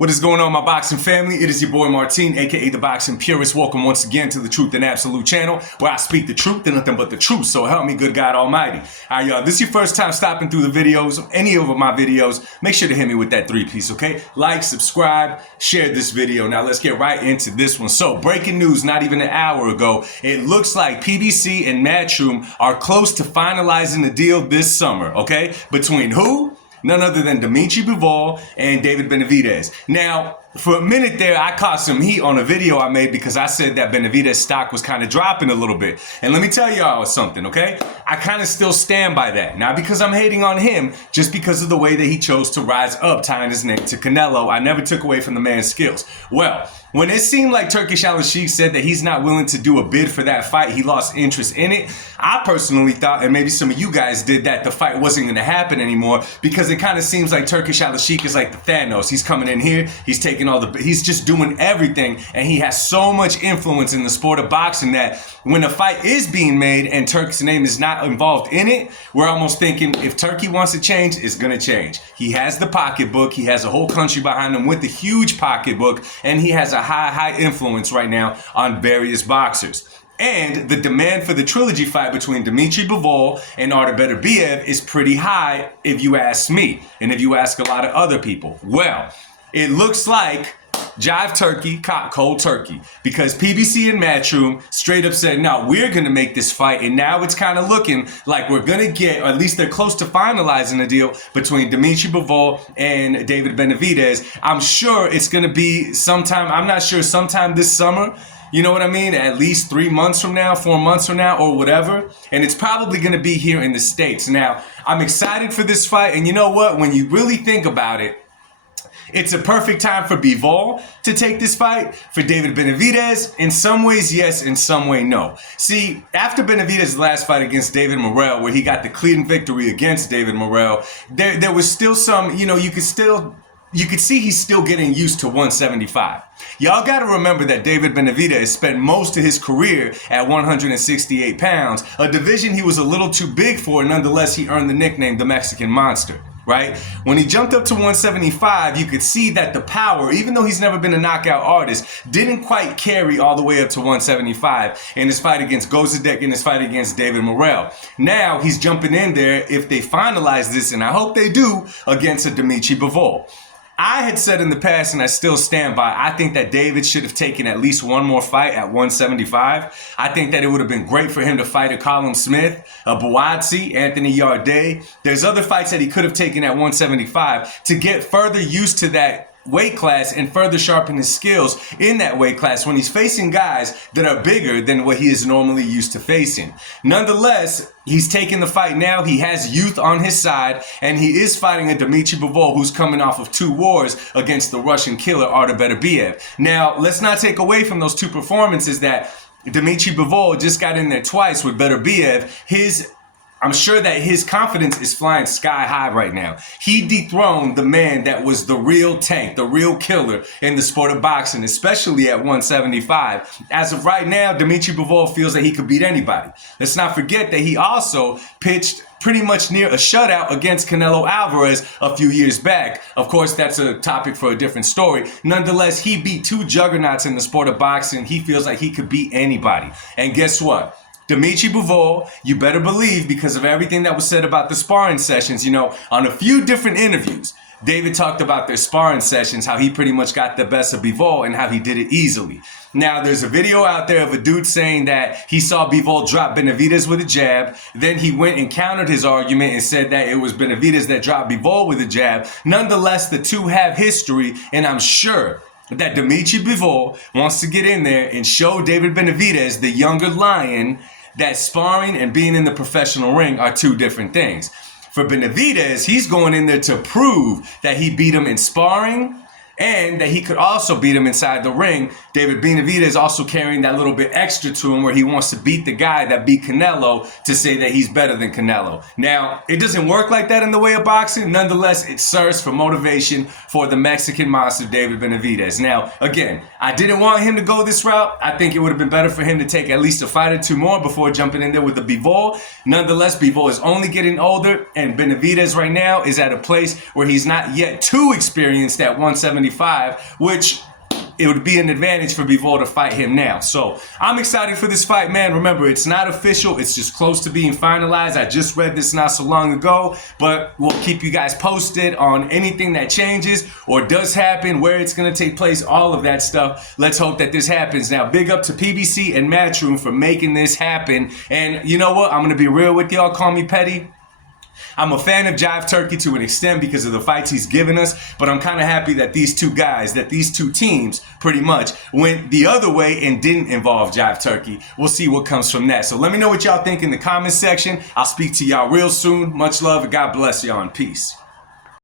What is going on, my boxing family? It is your boy Martin, aka the Boxing Purist. Welcome once again to the Truth and Absolute channel, where I speak the truth and nothing but the truth. So help me, good God Almighty. All right, y'all. This is your first time stopping through the videos, any of my videos. Make sure to hit me with that 3-piece, okay? Like, subscribe, share this video. Now let's get right into this one. So, breaking news, not even an hour ago. It looks like PBC and Matchroom are close to finalizing the deal this summer, okay? Between who? None other than Dmitry Bivol and Bivolbenavidez. Now, for a minute there, I caught some heat on a video I made because I said that Benavidez stock was kind of dropping a little bit. And let me tell y'all something, okay? I kind of still stand by that. Not because I'm hating on him, just because of the way that he chose to rise up, tying his name to Canelo. I never took away from the man's skills. Well, when it seemed like Turkish Al-Sheikh said that he's not willing to do a bid for that fight, he lost interest in it, I personally thought, and maybe some of you guys did, that the fight wasn't going to happen anymore because it kind of seems like Turkish Al-Sheikh is like the Thanos. He's coming in here, he's taking he's just doing everything, and he has so much influence in the sport of boxing that when a fight is being made and Turk's name is not involved in it, we're almost thinking if Turkey wants to change, it's going to change. He has the pocketbook, he has a whole country behind him with the huge pocketbook, and he has a high influence right now on various boxers. And the demand for the trilogy fight between Dmitry Bivol and Bivolbenavidez is pretty high if you ask me, and if you ask a lot of other people. Well, it looks like Jive Turkey caught cold turkey because PBC and Matchroom straight up said, no, we're going to make this fight. And now it's kind of looking like we're going to get, or at least they're close to finalizing a deal between Dmitry Bivol and Bivolbenavidez. I'm sure it's going to be sometime, I'm not sure, sometime this summer. You know what I mean? At least 3 months from now, 4 months from now, or whatever. And it's probably going to be here in the States. Now, I'm excited for this fight. And you know what? When you really think about it, it's a perfect time for Bivol to take this fight. For Bivolbenavidez, in some ways, yes, in some way, no. See, after Benavidez's last fight against David Morrell, where he got the clean victory against David Morrell, there was still some, you know, you could see he's still getting used to 175. Y'all got to remember that Bivolbenavidez spent most of his career at 168 pounds, a division he was a little too big for, and nonetheless, he earned the nickname the Mexican Monster. Right? When he jumped up to 175, you could see that the power, even though he's never been a knockout artist, didn't quite carry all the way up to 175 in his fight against Gozadek and his fight against David Morrell. Now he's jumping in there, if they finalize this, and I hope they do, against a Dmitry Bivol. I had said in the past, and I still stand by, I think that David should have taken at least one more fight at 175. I think that it would have been great for him to fight a Callum Smith, a Buatsi, Anthony Yarde. There's other fights that he could have taken at 175 to get further used to that weight class and further sharpen his skills in that weight class when he's facing guys that are bigger than what he is normally used to facing. Nonetheless, he's taking the fight now. He has youth on his side, and he is fighting a Dmitry Bivol who's coming off of 2 wars against the Russian killer Bivolbenavidez. Now, let's not take away from those 2 performances that Dmitry Bivol just got in there twice with Bivolbenavidez. I'm sure that his confidence is flying sky high right now. He dethroned the man that was the real tank, the real killer in the sport of boxing, especially at 175. As of right now, Dmitry Bivol feels that he could beat anybody. Let's not forget that he also pitched pretty much near a shutout against Canelo Alvarez a few years back. Of course, that's a topic for a different story. Nonetheless, he beat 2 juggernauts in the sport of boxing. He feels like he could beat anybody. And guess what? Dmitry Bivol, you better believe, because of everything that was said about the sparring sessions, you know, on a few different interviews, David talked about their sparring sessions, how he pretty much got the best of Bivol and how he did it easily. Now, there's a video out there of a dude saying that he saw Bivol drop Benavidez with a jab. Then he went and countered his argument and said that it was Benavidez that dropped Bivol with a jab. Nonetheless, the two have history, and I'm sure that Dmitry Bivol wants to get in there and show Bivolbenavidez, the younger lion, that sparring and being in the professional ring are 2 different things. For Benavidez, he's going in there to prove that he beat him in sparring and that he could also beat him inside the ring. Bivolbenavidez is also carrying that little bit extra to him where he wants to beat the guy that beat Canelo to say that he's better than Canelo. Now, it doesn't work like that in the way of boxing. Nonetheless, it serves for motivation for the Mexican monster, Bivolbenavidez. Now, again, I didn't want him to go this route. I think it would have been better for him to take at least a fight or 2 more before jumping in there with the Bivol. Nonetheless, Bivol is only getting older, and Benavidez right now is at a place where he's not yet too experienced at 175 145, which it would be an advantage for Bivol to fight him now. So I'm excited for this fight, man. Remember, it's not official. It's just close to being finalized. I just read this not so long ago, but we'll keep you guys posted on anything that changes or does happen, where it's going to take place, all of that stuff. Let's hope that this happens. Now, big up to PBC and Matchroom for making this happen. And you know what? I'm going to be real with y'all. Call me petty. I'm a fan of Jive Turkey to an extent because of the fights he's given us, but I'm kind of happy that these two guys, that these two teams pretty much went the other way and didn't involve Jive Turkey. We'll see what comes from that. So let me know what y'all think in the comments section. I'll speak to y'all real soon. Much love and God bless y'all and peace.